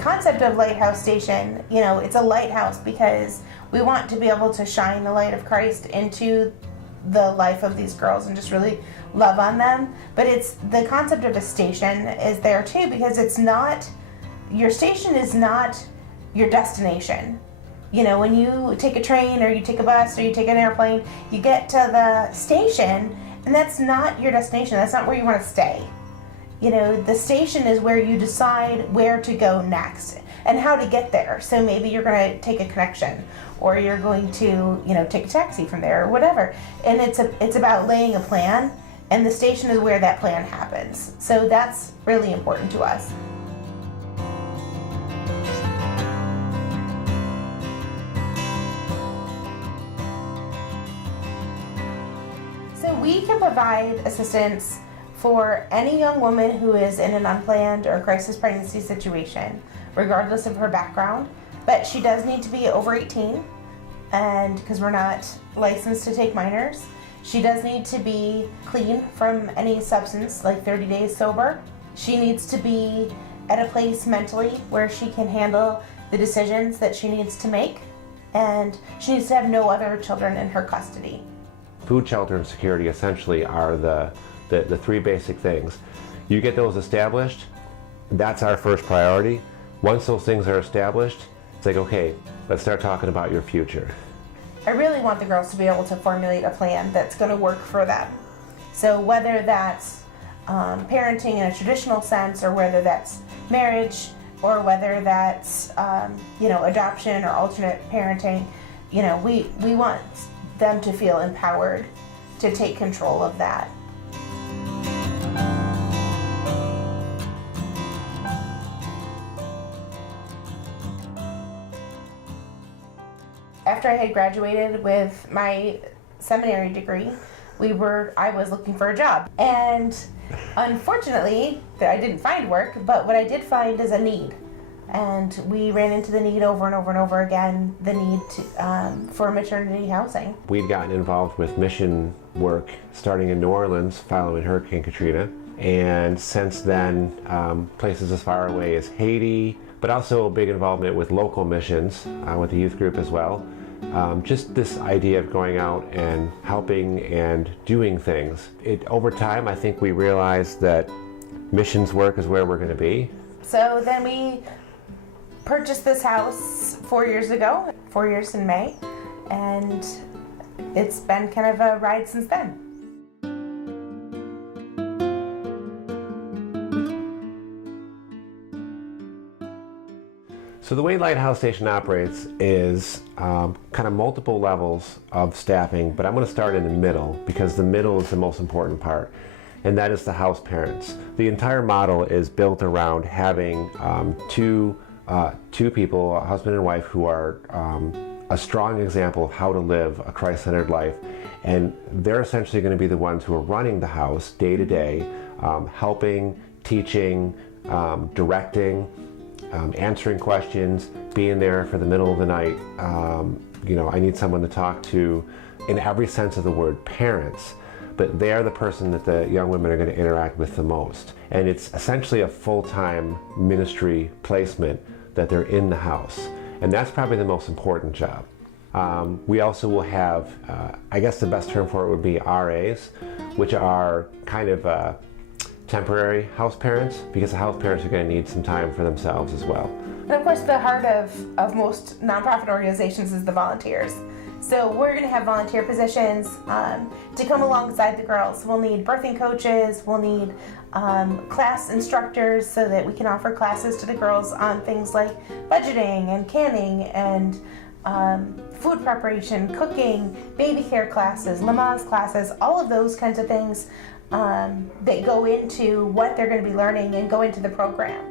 concept of Lighthouse Station, you know, it's a lighthouse because we want to be able to shine the light of Christ into the life of these girls and just really love on them. But it's the concept of a station is there too, because it's not, your station is not your destination. You know, when you take a train or you take a bus or you take an airplane, you get to the station and that's not your destination. That's not where you want to stay. You know, the station is where you decide where to go next and how to get there. So maybe you're going to take a connection, or you're going to, you know, take a taxi from there or whatever. And it's about laying a plan, and the station is where that plan happens. So that's really important to us. So we can provide assistance for any young woman who is in an unplanned or crisis pregnancy situation, regardless of her background. But she does need to be over 18, and because we're not licensed to take minors. She does need to be clean from any substance, like 30 days sober. She needs to be at a place mentally where she can handle the decisions that she needs to make, and she needs to have no other children in her custody. Food, shelter, and security essentially are the three basic things. You get those established, that's our first priority. Once those things are established, it's like, okay, let's start talking about your future. I really want the girls to be able to formulate a plan that's going to work for them. So whether that's parenting in a traditional sense, or whether that's marriage, or whether that's adoption or alternate parenting, you know, we want them to feel empowered to take control of that. After I had graduated with my seminary degree, I was looking for a job. And unfortunately, I didn't find work, but what I did find is a need. And we ran into the need over and over and over again, the need for maternity housing. We'd gotten involved with mission work starting in New Orleans following Hurricane Katrina. And since then, places as far away as Haiti, but also a big involvement with local missions, with the youth group as well. Just this idea of going out and helping and doing things. Over time, I think we realized that missions work is where we're going to be. So then we purchased this house 4 years ago, 4 years in May, and it's been kind of a ride since then. So the way Lighthouse Station operates is kind of multiple levels of staffing, but I'm going to start in the middle because the middle is the most important part, and that is the house parents. The entire model is built around having two people, a husband and wife, who are a strong example of how to live a Christ-centered life, and they're essentially going to be the ones who are running the house day to day, helping, teaching, directing, answering questions, being there for the middle of the night. I need someone to talk to, in every sense of the word, parents, but they are the person that the young women are going to interact with the most. And it's essentially a full-time ministry placement that they're in the house. And that's probably the most important job. We also will have, I guess the best term for it would be RAs, which are kind of temporary house parents, because the house parents are going to need some time for themselves as well. And of course, the heart of most nonprofit organizations is the volunteers. So we're going to have volunteer positions to come alongside the girls. We'll need birthing coaches, we'll need class instructors so that we can offer classes to the girls on things like budgeting and canning and food preparation, cooking, baby care classes, Lamaze classes, all of those kinds of things that go into what they're going to be learning and go into the program.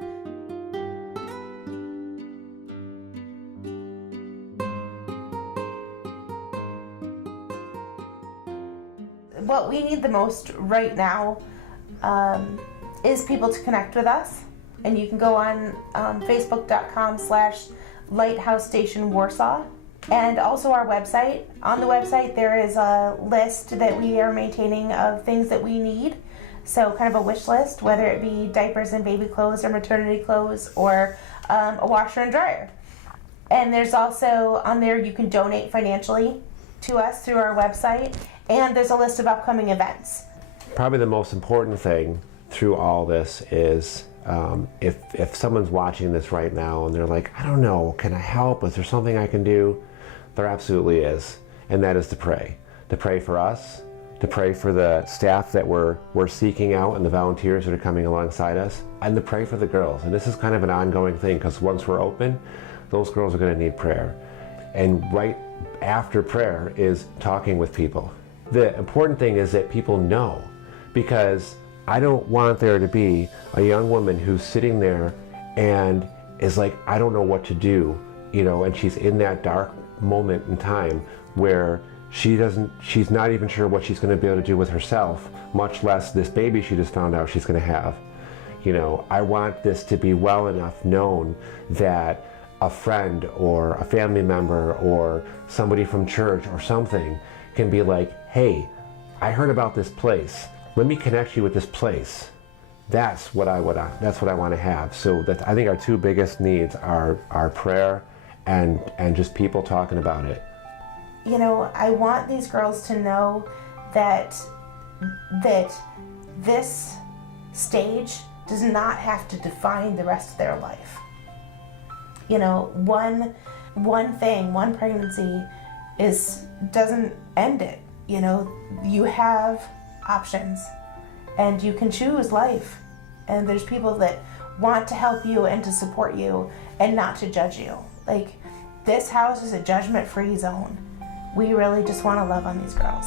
What we need the most right now is people to connect with us. And you can go on facebook.com/Lighthouse Station Warsaw. And also our website. On the website there is a list that we are maintaining of things that we need. So kind of a wish list, whether it be diapers and baby clothes or maternity clothes or a washer and dryer. And there's also on there you can donate financially to us through our website, and there's a list of upcoming events. Probably the most important thing through all this is if someone's watching this right now and they're like, I don't know, can I help? Is there something I can do? There absolutely is, and that is to pray. To pray for us, to pray for the staff that we're seeking out and the volunteers that are coming alongside us, and to pray for the girls. And this is kind of an ongoing thing, because once we're open, those girls are going to need prayer. And right after prayer is talking with people. The important thing is that people know, because I don't want there to be a young woman who's sitting there and is like, I don't know what to do, and she's in that dark moment in time where she's not even sure what she's going to be able to do with herself, much less this baby she just found out she's going to have. I want this to be well enough known that a friend or a family member or somebody from church or something can be like, hey, I heard about this place. Let me connect you with this place. That's what I want to have. So I think our two biggest needs are prayer and just people talking about it. I want these girls to know that this stage does not have to define the rest of their life. One pregnancy doesn't end it. You have options and you can choose life. And there's people that want to help you and to support you and not to judge you. Like, this house is a judgment-free zone. We really just want to love on these girls.